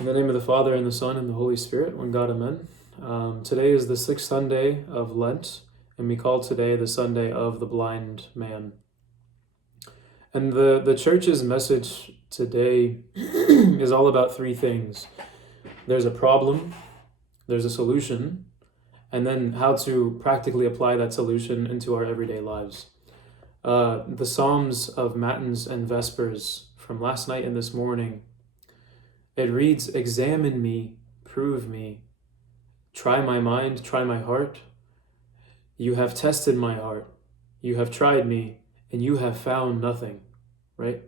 In the name of the Father, and the Son, and the Holy Spirit, one God, amen. Today is the sixth Sunday of Lent, and we call today the Sunday of the Blind Man. And the Church's message today is all about three things. There's a problem, there's a solution, and then how to practically apply that solution into our everyday lives. The Psalms of Matins and Vespers from last night and this morning, it reads, "Examine me, prove me, try my mind, try my heart. You have tested my heart, you have tried me, and you have found nothing," right?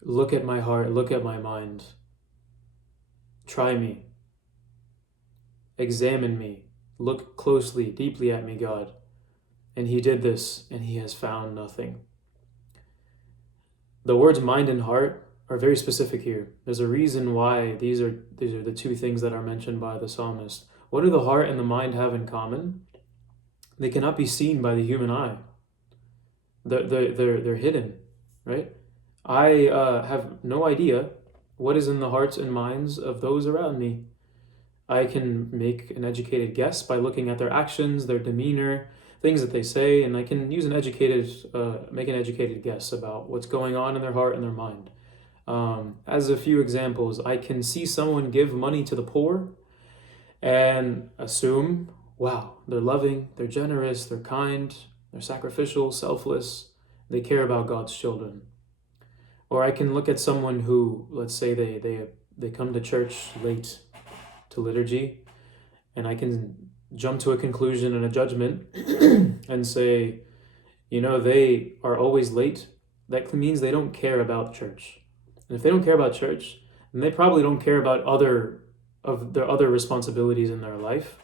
Look at my heart, look at my mind. Try me. Examine me. Look closely, deeply at me, God. And he did this, and he has found nothing. The words mind and heart are very specific here. There's a reason why these are the two things that are mentioned by the psalmist. What do the heart and the mind have in common? They cannot be seen by the human eye. They're hidden, right? I have no idea what is in the hearts and minds of those around me. I can make an educated guess by looking at their actions, their demeanor, things that they say, and I can use make an educated guess about what's going on in their heart and their mind. As a few examples, I can see someone give money to the poor and assume, wow, they're loving, they're generous, they're kind, they're sacrificial, selfless, they care about God's children. Or I can look at someone who, let's say they come to church late to liturgy, and I can jump to a conclusion and a judgment and say, they are always late. That means they don't care about church. And if they don't care about church, then they probably don't care about their other responsibilities in their life.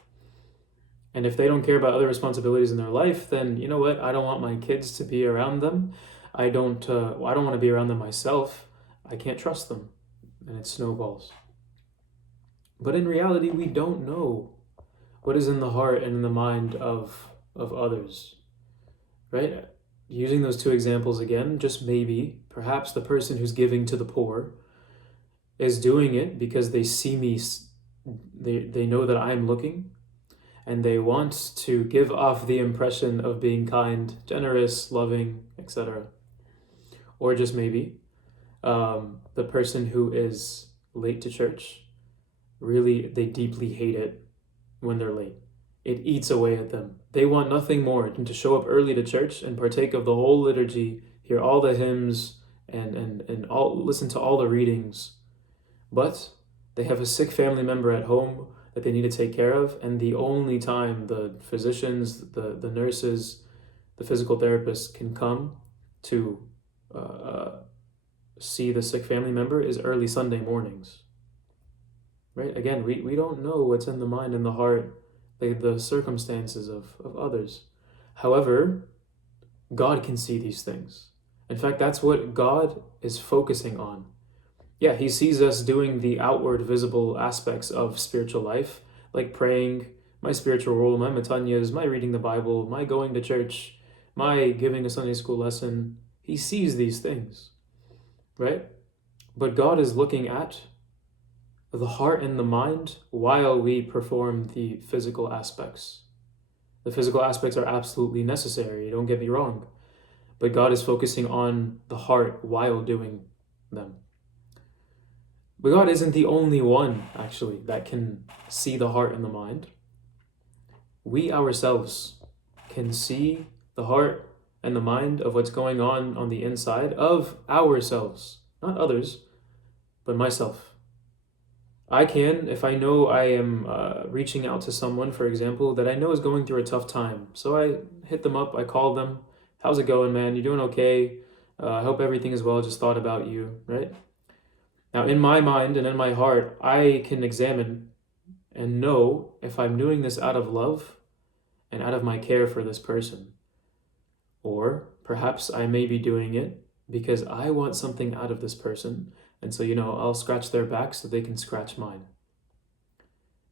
And if they don't care about other responsibilities in their life, then you know what? I don't want my kids to be around them. I don't want to be around them myself. I can't trust them. And it snowballs. But in reality, we don't know what is in the heart and in the mind of others, right? Using those two examples again, just maybe, perhaps the person who's giving to the poor is doing it because they see me, they know that I'm looking, and they want to give off the impression of being kind, generous, loving, etc. Or just maybe, the person who is late to church, really, they deeply hate it when they're late. It eats away at them. They want nothing more than to show up early to church and partake of the whole liturgy, hear all the hymns, and listen to all the readings. But they have a sick family member at home that they need to take care of, and the only time the physicians, the nurses, the physical therapists can come to see the sick family member is early Sunday mornings. Right? Again, we don't know what's in the mind and the heart, the circumstances of others. However, God can see these things. In fact, that's what God is focusing on. Yeah, he sees us doing the outward visible aspects of spiritual life, like praying, my spiritual role, my matanyas, my reading the Bible, my going to church, my giving a Sunday school lesson. He sees these things, right? But God is looking at the heart and the mind while we perform the physical aspects. The physical aspects are absolutely necessary, don't get me wrong, but God is focusing on the heart while doing them. But God isn't the only one, actually, that can see the heart and the mind. We ourselves can see the heart and the mind of what's going on the inside of ourselves, not others, but myself. I can, if I know I am reaching out to someone, for example, that I know is going through a tough time. So I hit them up, I call them, how's it going, man? You doing okay? I hope everything is well, just thought about you, right? Now, in my mind and in my heart, I can examine and know if I'm doing this out of love and out of my care for this person. Or perhaps I may be doing it because I want something out of this person. And so, I'll scratch their back so they can scratch mine.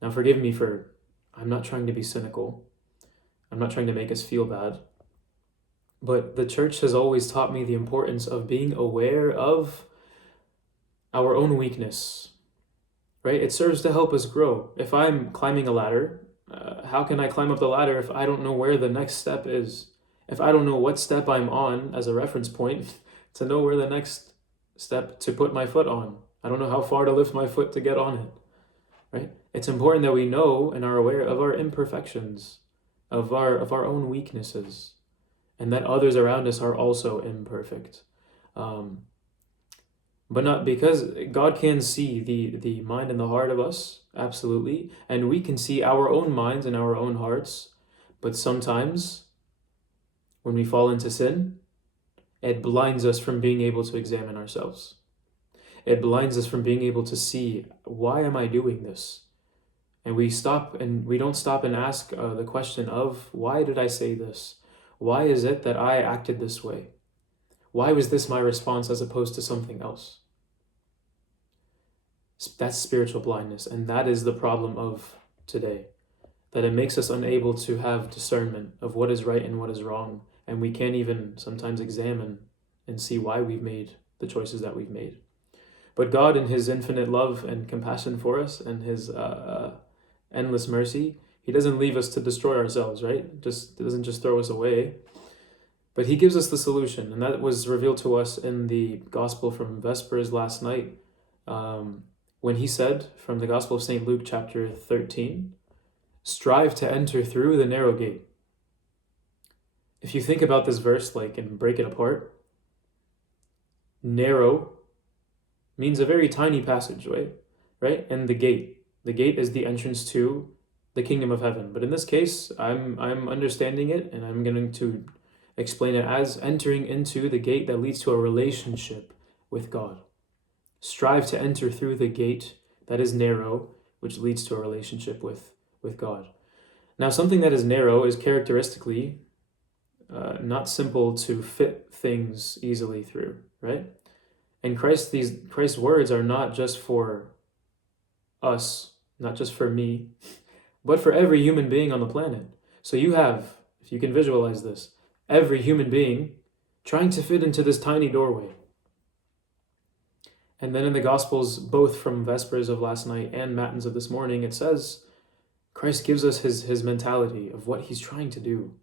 Now, forgive me I'm not trying to be cynical. I'm not trying to make us feel bad. But the church has always taught me the importance of being aware of our own weakness, right? It serves to help us grow. If I'm climbing a ladder, how can I climb up the ladder if I don't know where the next step is? If I don't know what step I'm on as a reference point to know where the next step to put my foot on, I don't know how far to lift my foot to get on it, right? It's important that we know and are aware of our imperfections, of our own weaknesses, and that others around us are also imperfect. But not because God can see the mind and the heart of us, absolutely, and we can see our own minds and our own hearts. But sometimes when we fall into sin, it blinds us from being able to examine ourselves. It blinds us from being able to see, why am I doing this? And we don't stop and ask the question of, why did I say this? Why is it that I acted this way? Why was this my response as opposed to something else? That's spiritual blindness, and that is the problem of today. That it makes us unable to have discernment of what is right and what is wrong, and we can't even sometimes examine and see why we've made the choices that we've made. But God, in His infinite love and compassion for us, and His endless mercy, He doesn't leave us to destroy ourselves, right? Doesn't just throw us away. But He gives us the solution, and that was revealed to us in the Gospel from Vespers last night, when He said, from the Gospel of St. Luke chapter 13, strive to enter through the narrow gate. If you think about this verse and break it apart, narrow means a very tiny passageway, right? And the gate is the entrance to the kingdom of heaven. But in this case, I'm understanding it, and I'm going to explain it as entering into the gate that leads to a relationship with God. Strive to enter through the gate that is narrow, which leads to a relationship with God. Now, something that is narrow is characteristically not simple to fit things easily through, right? And Christ's words are not just for us, not just for me, but for every human being on the planet. So you have, if you can visualize this, every human being trying to fit into this tiny doorway. And then in the Gospels, both from Vespers of last night and Matins of this morning, it says Christ gives us his mentality of what He's trying to do.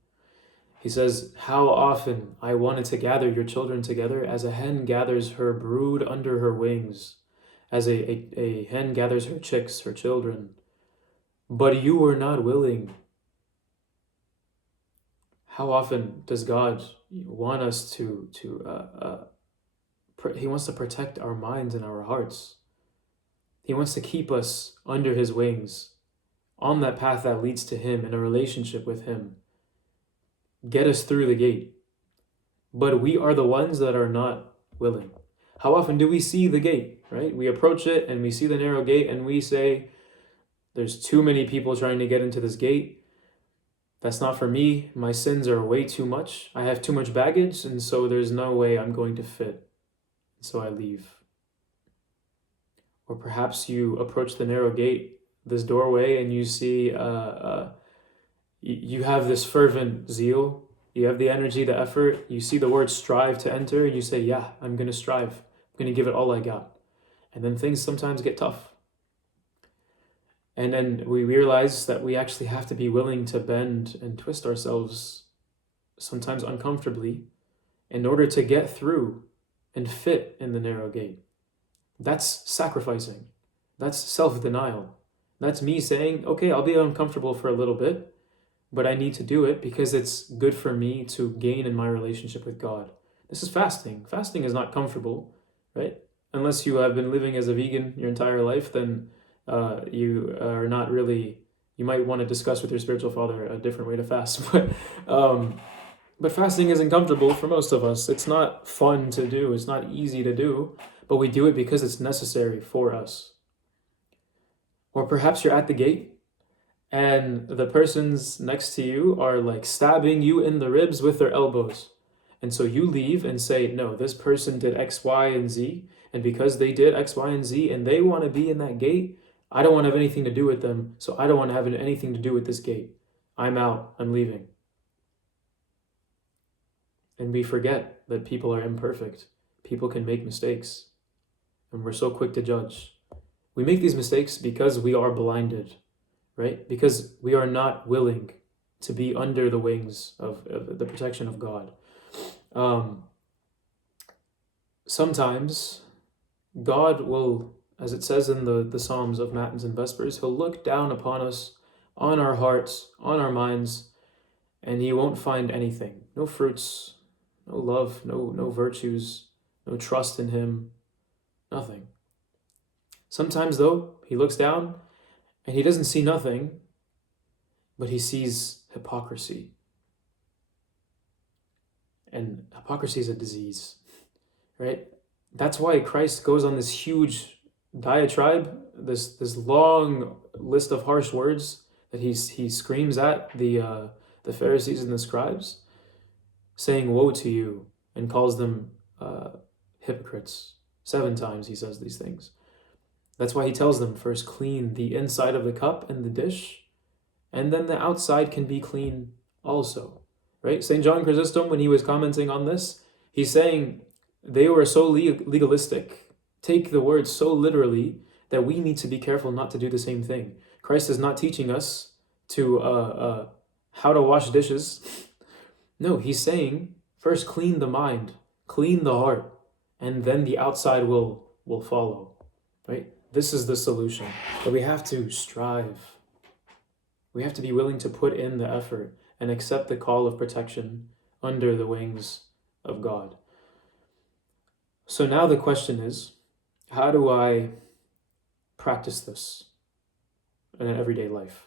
He says, how often I wanted to gather your children together as a hen gathers her brood under her wings, as a hen gathers her chicks, her children. But you were not willing. How often does God want us He wants to protect our minds and our hearts. He wants to keep us under His wings, on that path that leads to Him, in a relationship with Him. Get us through the gate. But we are the ones that are not willing. How often do we see the gate, right? We approach it and we see the narrow gate and we say, there's too many people trying to get into this gate. That's not for me. My sins are way too much. I have too much baggage, and so there's no way I'm going to fit. So I leave. Or perhaps you approach the narrow gate, this doorway, and you see you have this fervent zeal. You have the energy, the effort. You see the word strive to enter, and you say, yeah, I'm going to strive. I'm going to give it all I got. And then things sometimes get tough. And then we realize that we actually have to be willing to bend and twist ourselves, sometimes uncomfortably, in order to get through and fit in the narrow gate. That's sacrificing. That's self-denial. That's me saying, okay, I'll be uncomfortable for a little bit, but I need to do it because it's good for me to gain in my relationship with God. This is fasting. Fasting is not comfortable, right? Unless you have been living as a vegan your entire life, then you are not really, you might want to discuss with your spiritual father a different way to fast. But fasting isn't comfortable for most of us. It's not fun to do. It's not easy to do, but we do it because it's necessary for us. Or perhaps you're at the gate and the persons next to you are stabbing you in the ribs with their elbows. And so you leave and say, no, this person did X, Y, and Z. And because they did X, Y, and Z and they want to be in that gate, I don't want to have anything to do with them. So I don't want to have anything to do with this gate. I'm out. I'm leaving. And we forget that people are imperfect. People can make mistakes. and we're so quick to judge. We make these mistakes because we are blinded, right? Because we are not willing to be under the wings of the protection of God. Sometimes God will, as it says in the Psalms of Matins and Vespers, he'll look down upon us, on our hearts, on our minds, and he won't find anything. No fruits, no love, no virtues, no trust in him, nothing. Sometimes, though, he looks down and he doesn't see nothing, but he sees hypocrisy. And hypocrisy is a disease, right? That's why Christ goes on this huge diatribe, this long list of harsh words that he screams at the Pharisees and the scribes, saying, "Woe to you," and calls them hypocrites. 7 times he says these things. That's why he tells them, first clean the inside of the cup and the dish, and then the outside can be clean also, right? St. John Chrysostom, when he was commenting on this, he's saying they were so legalistic, take the word so literally, that we need to be careful not to do the same thing. Christ is not teaching us to how to wash dishes. No, he's saying, first clean the mind, clean the heart, and then the outside will follow, right? This is the solution. But we have to strive. We have to be willing to put in the effort and accept the call of protection under the wings of God. So now the question is, how do I practice this in an everyday life?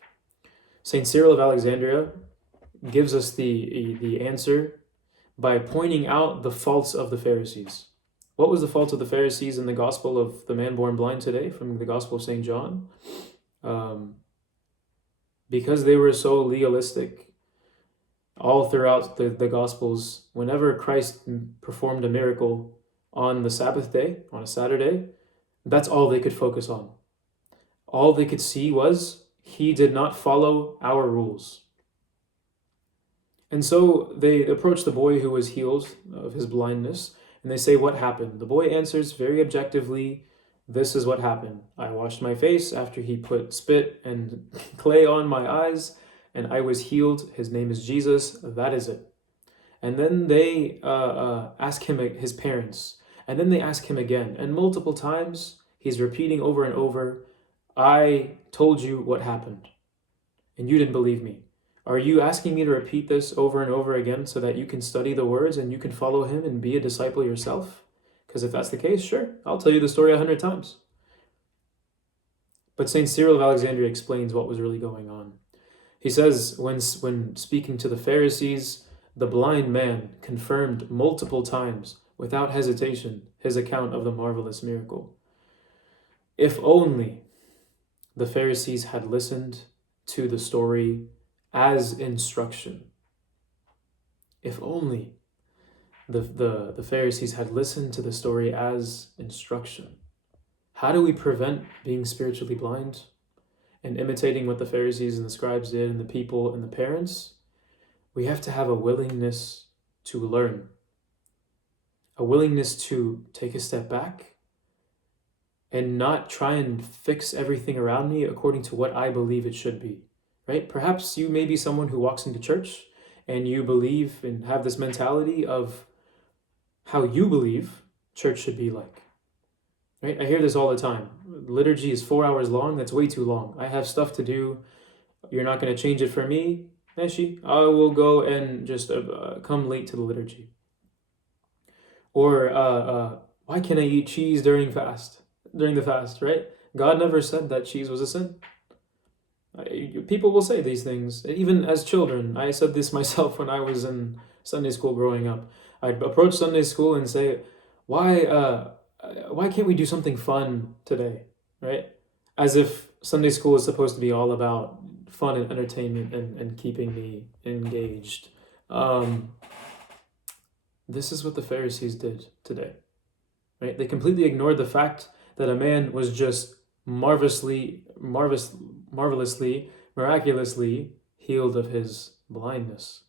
St. Cyril of Alexandria gives us the answer by pointing out the faults of the Pharisees. What was the fault of the Pharisees in the Gospel of the man born blind today, from the Gospel of St. John? Because they were so legalistic, all throughout the Gospels, whenever Christ performed a miracle on the Sabbath day, on a Saturday, that's all they could focus on. All they could see was he did not follow our rules. And so they approach the boy who was healed of his blindness, and they say, what happened? The boy answers very objectively, this is what happened. I washed my face after he put spit and clay on my eyes, and I was healed. His name is Jesus. That is it. And then they ask him, his parents, and then they ask him again. And multiple times, he's repeating over and over, I told you what happened, and you didn't believe me. Are you asking me to repeat this over and over again so that you can study the words and you can follow him and be a disciple yourself? Because if that's the case, sure, I'll tell you the story 100 times. But St. Cyril of Alexandria explains what was really going on. He says, when speaking to the Pharisees, the blind man confirmed multiple times, without hesitation, his account of the marvelous miracle. If only the Pharisees had listened to the story as instruction. If only the Pharisees had listened to the story as instruction. How do we prevent being spiritually blind and imitating what the Pharisees and the scribes did and the people and the parents? We have to have a willingness to learn, a willingness to take a step back and not try and fix everything around me according to what I believe it should be. Right? Perhaps you may be someone who walks into church and you believe and have this mentality of how you believe church should be like. Right? I hear this all the time. Liturgy is 4 hours long. That's way too long. I have stuff to do. You're not going to change it for me. Neshi, I will go and just come late to the liturgy. Or why can't I eat cheese during the fast, right? God never said that cheese was a sin. People will say these things, even as children. I said this myself when I was in Sunday school growing up. I'd approach Sunday school and say, why can't we do something fun today, right? As if Sunday school is supposed to be all about fun and entertainment and keeping me engaged. This is what the Pharisees did today, right? They completely ignored the fact that a man was just marvelously, miraculously healed of his blindness.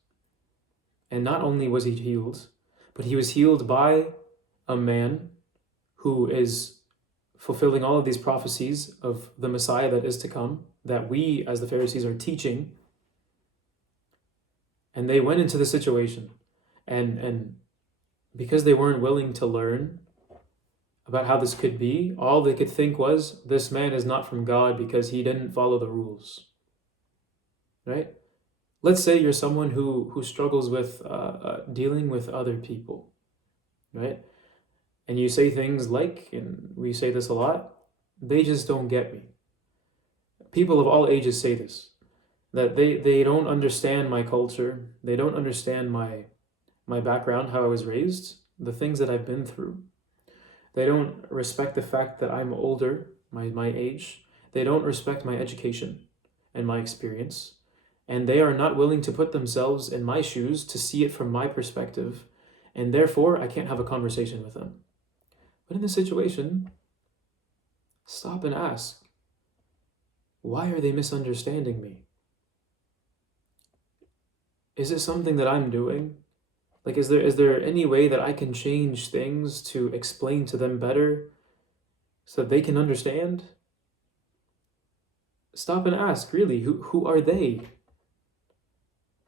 And not only was he healed, but he was healed by a man who is fulfilling all of these prophecies of the Messiah that is to come, that we as the Pharisees are teaching. And they went into the situation, and because they weren't willing to learn about how this could be, all they could think was, this man is not from God because he didn't follow the rules. Right? Let's say you're someone who struggles with dealing with other people, right? And you say things like, and we say this a lot, they just don't get me. People of all ages say this, that they don't understand my culture, they don't understand my background, how I was raised, the things that I've been through. They don't respect the fact that I'm older, my age. They don't respect my education and my experience. And they are not willing to put themselves in my shoes to see it from my perspective. And therefore, I can't have a conversation with them. But in this situation, stop and ask, why are they misunderstanding me? Is it something that I'm doing? Like, is there any way that I can change things to explain to them better so that they can understand? Stop and ask, really, who are they?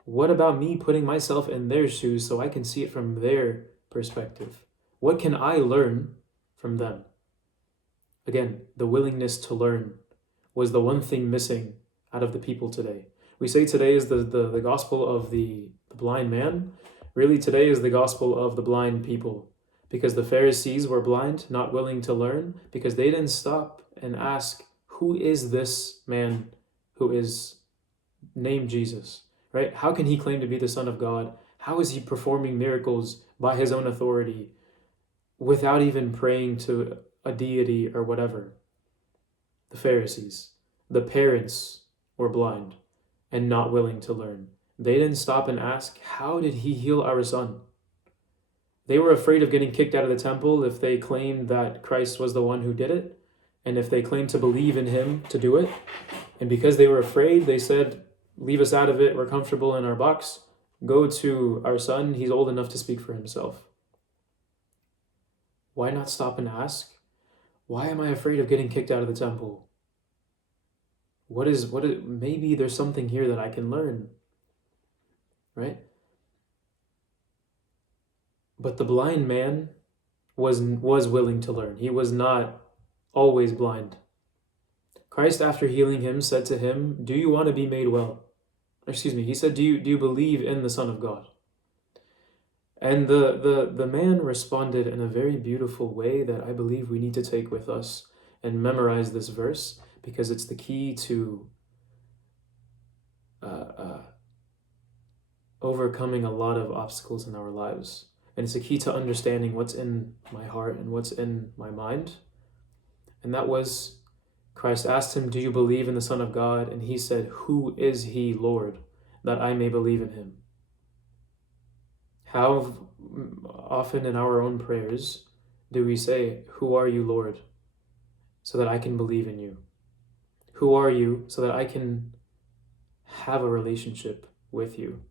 What about me putting myself in their shoes so I can see it from their perspective? What can I learn from them? Again, the willingness to learn was the one thing missing out of the people today. We say today is the gospel of the blind man. Really, today is the gospel of the blind people, because the Pharisees were blind, not willing to learn, because they didn't stop and ask, who is this man who is named Jesus, right? How can he claim to be the Son of God? How is he performing miracles by his own authority without even praying to a deity or whatever? The Pharisees, the parents were blind and not willing to learn. They didn't stop and ask, how did he heal our son? They were afraid of getting kicked out of the temple if they claimed that Christ was the one who did it, and if they claimed to believe in him to do it. And because they were afraid, they said, leave us out of it, we're comfortable in our box. Go to our son, he's old enough to speak for himself. Why not stop and ask, why am I afraid of getting kicked out of the temple? Maybe there's something here that I can learn. Right? But the blind man was willing to learn. He was not always blind. Christ, after healing him, said to him, do you want to be made well? He said, do you believe in the Son of God? And the man responded in a very beautiful way that I believe we need to take with us and memorize this verse, because it's the key to overcoming a lot of obstacles in our lives. And it's a key to understanding what's in my heart and what's in my mind. And that was, Christ asked him, do you believe in the Son of God? And he said, who is he, Lord, that I may believe in him? How often in our own prayers do we say, who are you, Lord, so that I can believe in you? Who are you so that I can have a relationship with you?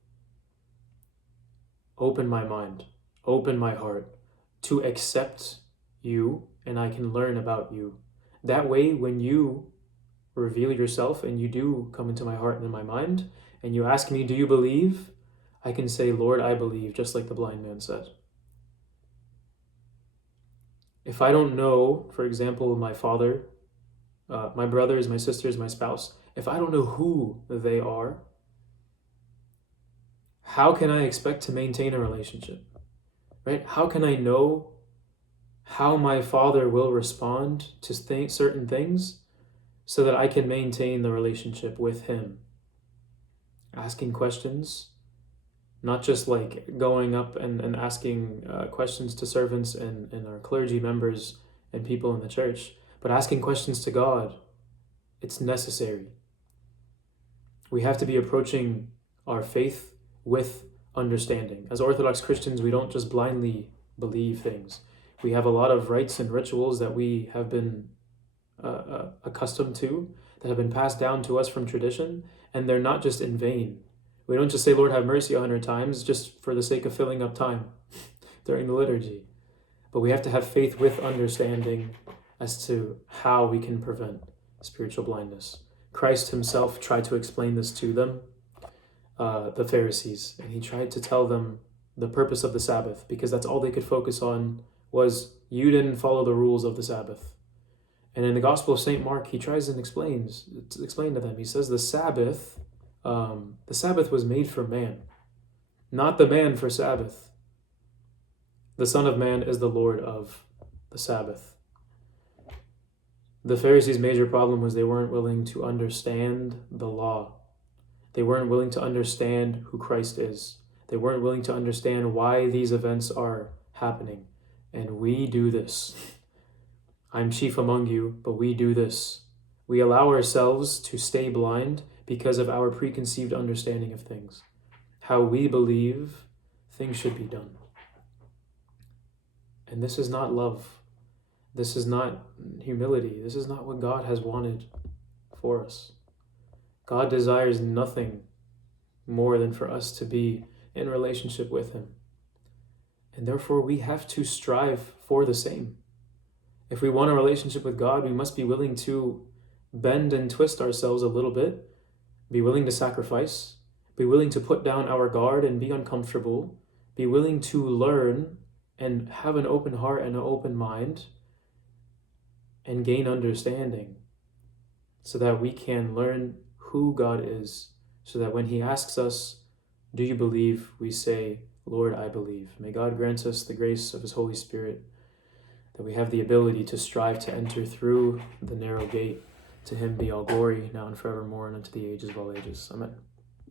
Open my mind, open my heart to accept you, and I can learn about you. That way, when you reveal yourself and you do come into my heart and in my mind, and you ask me, do you believe? I can say, Lord, I believe, just like the blind man said. If I don't know, for example, my father, my brothers, my sisters, my spouse, if I don't know who they are, how can I expect to maintain a relationship, right? How can I know how my father will respond to certain things so that I can maintain the relationship with him? Asking questions, not just like going up and asking questions to servants and our clergy members and people in the church, but asking questions to God. It's necessary. We have to be approaching our faith with understanding. As Orthodox Christians, we don't just blindly believe things. We have a lot of rites and rituals that we have been accustomed to, that have been passed down to us from tradition, and they're not just in vain. We don't just say, Lord, have mercy 100 times just for the sake of filling up time during the liturgy. But we have to have faith with understanding, as to how we can prevent spiritual blindness. Christ himself tried to explain this to them, the Pharisees, and he tried to tell them the purpose of the Sabbath, because that's all they could focus on was, you didn't follow the rules of the Sabbath. And in the Gospel of St. Mark, he tries and explain to them. He says the Sabbath was made for man, not the man for Sabbath. The Son of Man is the Lord of the Sabbath. The Pharisees' major problem was they weren't willing to understand the law. They weren't willing to understand who Christ is. They weren't willing to understand why these events are happening. And we do this. I'm chief among you, but we do this. We allow ourselves to stay blind because of our preconceived understanding of things, how we believe things should be done. And this is not love. This is not humility. This is not what God has wanted for us. God desires nothing more than for us to be in relationship with him. And therefore we have to strive for the same. If we want a relationship with God, we must be willing to bend and twist ourselves a little bit, be willing to sacrifice, be willing to put down our guard and be uncomfortable, be willing to learn and have an open heart and an open mind and gain understanding so that we can learn who God is, so that when he asks us, do you believe? We say, Lord, I believe. May God grant us the grace of his Holy Spirit, that we have the ability to strive to enter through the narrow gate. To him be all glory, now and forevermore, and unto the ages of all ages. Amen.